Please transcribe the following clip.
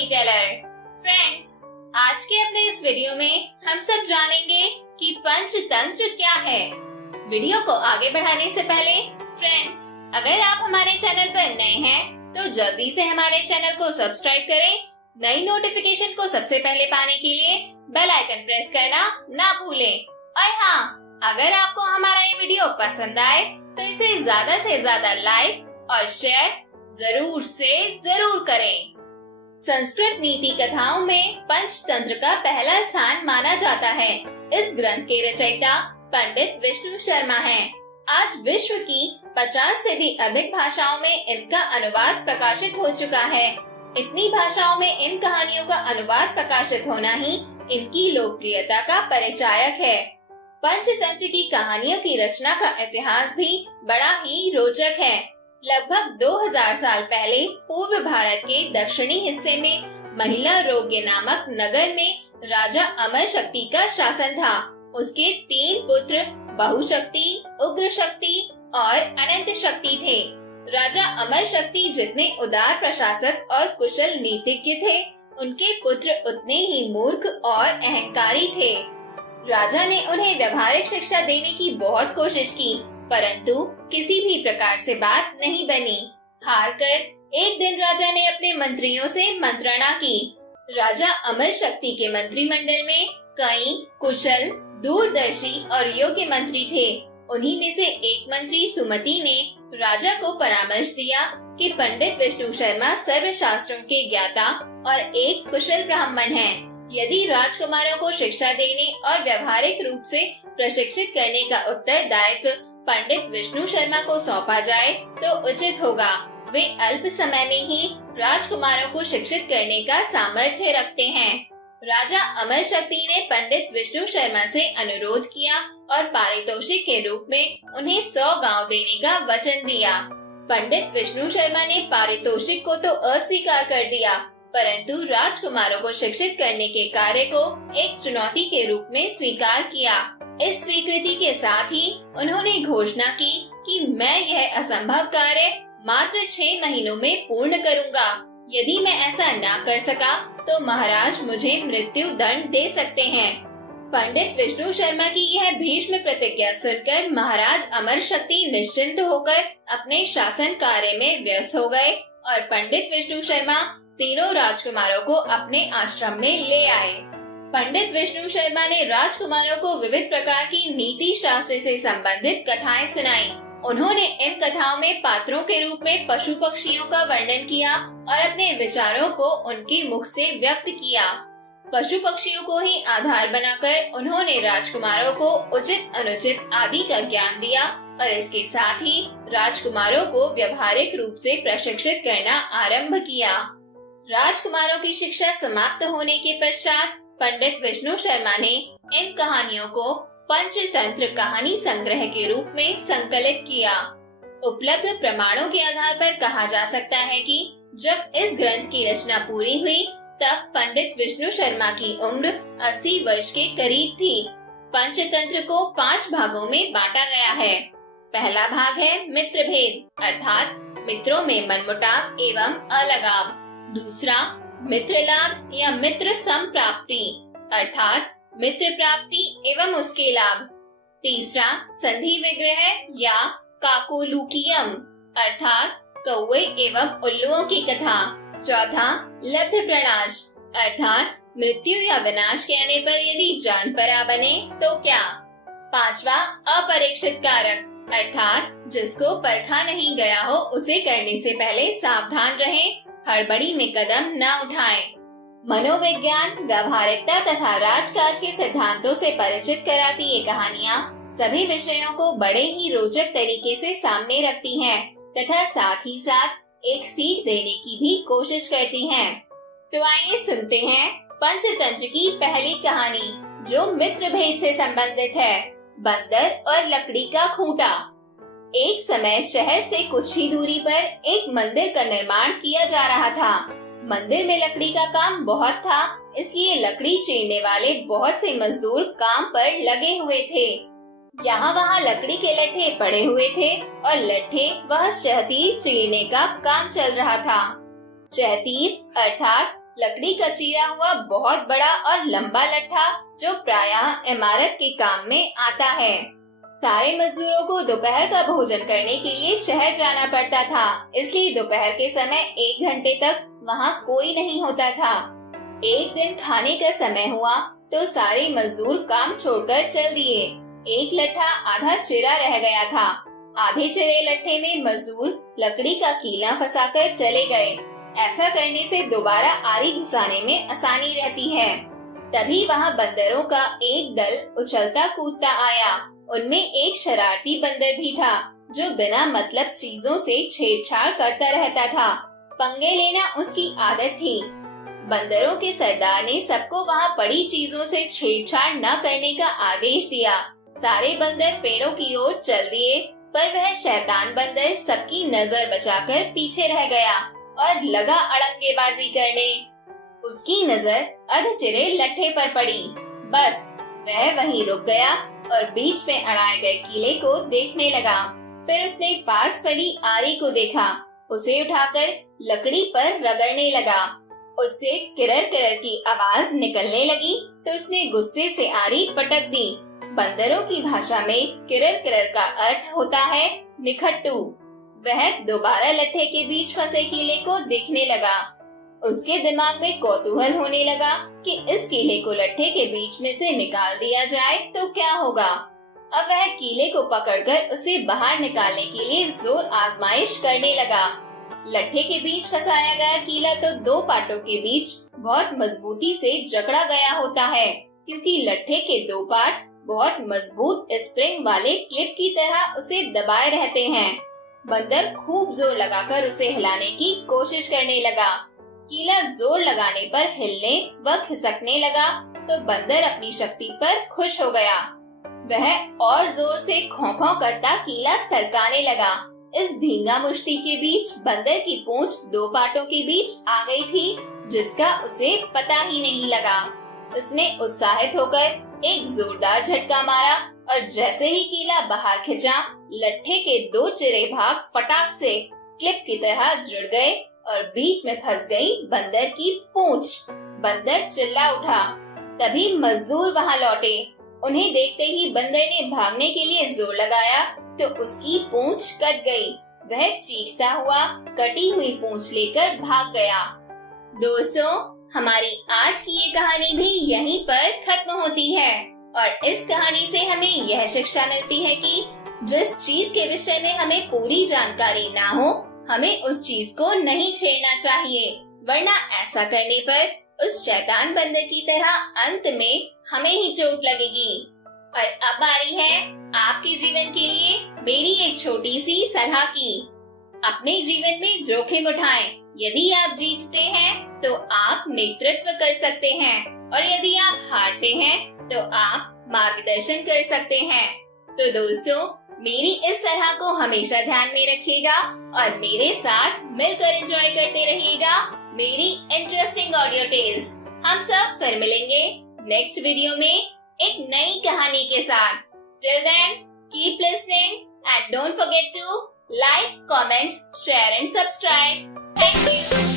Story teller. Friends, आज के अपने इस वीडियो में हम सब जानेंगे कि पंचतंत्र क्या है। वीडियो को आगे बढ़ाने से पहले फ्रेंड्स, अगर आप हमारे चैनल पर नए हैं तो जल्दी से हमारे चैनल को सब्सक्राइब करें। नई नोटिफिकेशन को सबसे पहले पाने के लिए बेल आइकन प्रेस करना ना भूलें। और हाँ, अगर आपको हमारा ये वीडियो पसंद आए तो इसे ज्यादा से ज्यादा लाइक और शेयर जरूर से जरूर करें। संस्कृत नीति कथाओं में पंचतंत्र का पहला स्थान माना जाता है। इस ग्रंथ के रचयिता पंडित विष्णु शर्मा हैं। आज विश्व की 50 से भी अधिक भाषाओं में इनका अनुवाद प्रकाशित हो चुका है। इतनी भाषाओं में इन कहानियों का अनुवाद प्रकाशित होना ही इनकी लोकप्रियता का परिचायक है। पंचतंत्र की कहानियों की रचना का इतिहास भी बड़ा ही रोचक है। लगभग 2000 साल पहले पूर्व भारत के दक्षिणी हिस्से में महिला रोग्य नामक नगर में राजा अमर शक्ति का शासन था। उसके 3 पुत्र बहुशक्ति, उग्र शक्ति और अनंत शक्ति थे। राजा अमर शक्ति जितने उदार प्रशासक और कुशल नीतिज्ञ थे, उनके पुत्र उतने ही मूर्ख और अहंकारी थे। राजा ने उन्हें व्यवहारिक शिक्षा देने की बहुत कोशिश की, परंतु किसी भी प्रकार से बात नहीं बनी। हार कर एक दिन राजा ने अपने मंत्रियों से मंत्रणा की। राजा अमर शक्ति के मंत्रिमंडल में कई कुशल, दूरदर्शी और योग्य मंत्री थे। उन्हीं में से एक मंत्री सुमति ने राजा को परामर्श दिया कि पंडित विष्णु शर्मा सर्व शास्त्रों के ज्ञाता और एक कुशल ब्राह्मण हैं। यदि राजकुमारों को शिक्षा देने और व्यवहारिक रूप से प्रशिक्षित करने का उत्तरदायित्व पंडित विष्णु शर्मा को सौंपा जाए तो उचित होगा। वे अल्प समय में ही राजकुमारों को शिक्षित करने का सामर्थ्य रखते हैं। राजा अमर शक्ति ने पंडित विष्णु शर्मा से अनुरोध किया और पारितोषिक के रूप में उन्हें 100 गांव देने का वचन दिया। पंडित विष्णु शर्मा ने पारितोषिक को तो अस्वीकार कर दिया, परंतु राजकुमारों को शिक्षित करने के कार्य को एक चुनौती के रूप में स्वीकार किया। इस स्वीकृति के साथ ही उन्होंने घोषणा की कि मैं यह असंभव कार्य मात्र 6 महीनों में पूर्ण करूंगा। यदि मैं ऐसा ना कर सका तो महाराज मुझे मृत्यु दंड दे सकते हैं। पंडित विष्णु शर्मा की यह भीष्म प्रतिज्ञा सुनकर महाराज अमर शक्ति निश्चिंत होकर अपने शासन कार्य में व्यस्त हो गए और पंडित विष्णु शर्मा तीनों राजकुमारों को अपने आश्रम में ले आए। पंडित विष्णु शर्मा ने राजकुमारों को विविध प्रकार की नीति शास्त्र से संबंधित कथाएं सुनाई। उन्होंने इन कथाओं में पात्रों के रूप में पशु पक्षियों का वर्णन किया और अपने विचारों को उनके मुख से व्यक्त किया। पशु पक्षियों को ही आधार बनाकर उन्होंने राजकुमारों को उचित अनुचित आदि का ज्ञान दिया और इसके साथ ही राजकुमारों को व्यवहारिक रूप से प्रशिक्षित करना आरंभ किया। राजकुमारों की शिक्षा समाप्त होने के पश्चात पंडित विष्णु शर्मा ने इन कहानियों को पंचतंत्र कहानी संग्रह के रूप में संकलित किया। उपलब्ध प्रमाणों के आधार पर कहा जा सकता है कि जब इस ग्रंथ की रचना पूरी हुई तब पंडित विष्णु शर्मा की उम्र 80 वर्ष के करीब थी। पंचतंत्र को 5 भागों में बांटा गया है। पहला भाग है मित्र भेद, अर्थात मित्रों में मनमुटाव एवं अलगाव। दूसरा मित्र लाभ या मित्र संप्राप्ति, अर्थात मित्र प्राप्ति एवं उसके लाभ। तीसरा संधि विग्रह या काकोलुकियम, अर्थात कौवे एवं उल्लुओं की कथा। चौथा लब्ध प्रणाश, अर्थात मृत्यु या विनाश के आने पर यदि जान परा बने तो क्या। पांचवा अपरीक्षित कारक, अर्थात जिसको परखा नहीं गया हो उसे करने से पहले सावधान रहें, हड़बड़ी में कदम न उठाएं। मनोविज्ञान, व्यावहारिकता तथा राजकाज के सिद्धांतों से परिचित कराती ये कहानियाँ सभी विषयों को बड़े ही रोचक तरीके से सामने रखती हैं तथा साथ ही साथ एक सीख देने की भी कोशिश करती हैं। तो आइए सुनते हैं पंचतंत्र की पहली कहानी जो मित्र भेद से संबंधित है, बंदर और लकड़ी का खूंटा। एक समय शहर से कुछ ही दूरी पर एक मंदिर का निर्माण किया जा रहा था। मंदिर में लकड़ी का काम बहुत था, इसलिए लकड़ी चीरने वाले बहुत से मजदूर काम पर लगे हुए थे। यहाँ वहाँ लकड़ी के लट्ठे पड़े हुए थे और लट्ठे वह शहतीर चीरने का काम चल रहा था। शहतीर अर्थात लकड़ी का चीरा हुआ बहुत बड़ा और लंबा लट्ठा जो प्रायः इमारत के काम में आता है। सारे मजदूरों को दोपहर का भोजन करने के लिए शहर जाना पड़ता था, इसलिए दोपहर के समय 1 घंटे तक वहाँ कोई नहीं होता था। एक दिन खाने का समय हुआ तो सारे मजदूर काम छोड़कर चल दिए। एक लट्ठा आधा चिरा रह गया था। आधे चिरे लट्ठे में मजदूर लकड़ी का कीला फंसाकर चले गए। ऐसा करने से दोबारा आरी घुसाने में आसानी रहती है। तभी वहाँ बंदरों का एक दल उछलता कूदता आया। उनमें एक शरारती बंदर भी था जो बिना मतलब चीजों से छेड़छाड़ करता रहता था। पंगे लेना उसकी आदत थी। बंदरों के सरदार ने सबको वहाँ पड़ी चीजों से छेड़छाड़ न करने का आदेश दिया। सारे बंदर पेड़ों की ओर चल दिए, पर वह शैतान बंदर सबकी नजर बचाकर पीछे रह गया और लगा अड़ंगेबाजी करने। उसकी नजर अधचिरे लट्ठे पर पड़ी। बस वह वहीं रुक गया और बीच में अड़ाए गए कीले को देखने लगा। फिर उसने पास पड़ी आरी को देखा। उसे उठाकर लकड़ी पर रगड़ने लगा। उससे किरर किरर की आवाज निकलने लगी तो उसने गुस्से से आरी पटक दी। बंदरों की भाषा में किरर किरर का अर्थ होता है निखट्टू। वह दोबारा लट्ठे के बीच फंसे कीले को देखने लगा। उसके दिमाग में कौतूहल होने लगा कि इस कीले को लट्ठे के बीच में से निकाल दिया जाए तो क्या होगा। अब वह कीले को पकड़कर उसे बाहर निकालने के लिए जोर आजमाइश करने लगा। लट्ठे के बीच फंसाया गया कीला तो 2 पाटों के बीच बहुत मजबूती से जकड़ा गया होता है, क्योंकि लट्ठे के 2 पाट बहुत मजबूत स्प्रिंग वाले क्लिप की तरह उसे दबाए रहते हैं। बंदर खूब जोर लगाकर उसे हिलाने की कोशिश करने लगा। कीला जोर लगाने पर हिलने व खिसकने लगा तो बंदर अपनी शक्ति पर खुश हो गया। वह और जोर से खौं-खौं करता कीला सरकाने लगा। इस धींगा मुश्ती के बीच बंदर की पूंछ 2 पाटों के बीच आ गई थी, जिसका उसे पता ही नहीं लगा। उसने उत्साहित होकर एक जोरदार झटका मारा और जैसे ही कीला बाहर खिंचा, लट्ठे के 2 चिरे भाग फटाक से क्लिप की तरह जुड़ गए और बीच में फंस गई बंदर की पूंछ। बंदर चिल्ला उठा। तभी मजदूर वहाँ लौटे। उन्हें देखते ही बंदर ने भागने के लिए जोर लगाया तो उसकी पूंछ कट गई। वह चीखता हुआ कटी हुई पूंछ लेकर भाग गया। दोस्तों, हमारी आज की ये कहानी भी यहीं पर खत्म होती है और इस कहानी से हमें यह शिक्षा मिलती है कि जिस चीज के विषय में हमें पूरी जानकारी ना हो, हमें उस चीज को नहीं छेड़ना चाहिए, वरना ऐसा करने पर उस शैतान बंदर की तरह अंत में हमें ही चोट लगेगी। और अब बारी है आपके जीवन के लिए मेरी एक छोटी सी सलाह की। अपने जीवन में जोखिम उठाएं। यदि आप जीतते हैं तो आप नेतृत्व कर सकते हैं और यदि आप हारते हैं तो आप मार्गदर्शन कर सकते हैं। तो दोस्तों, मेरी इस सलाह को हमेशा ध्यान में रखिएगा और मेरे साथ मिलकर एंजॉय करते रहिएगा मेरी इंटरेस्टिंग ऑडियो टेल्स। हम सब फिर मिलेंगे नेक्स्ट वीडियो में एक नई कहानी के साथ। Till then, keep listening and don't forget to like, comment, share and subscribe. Thank you.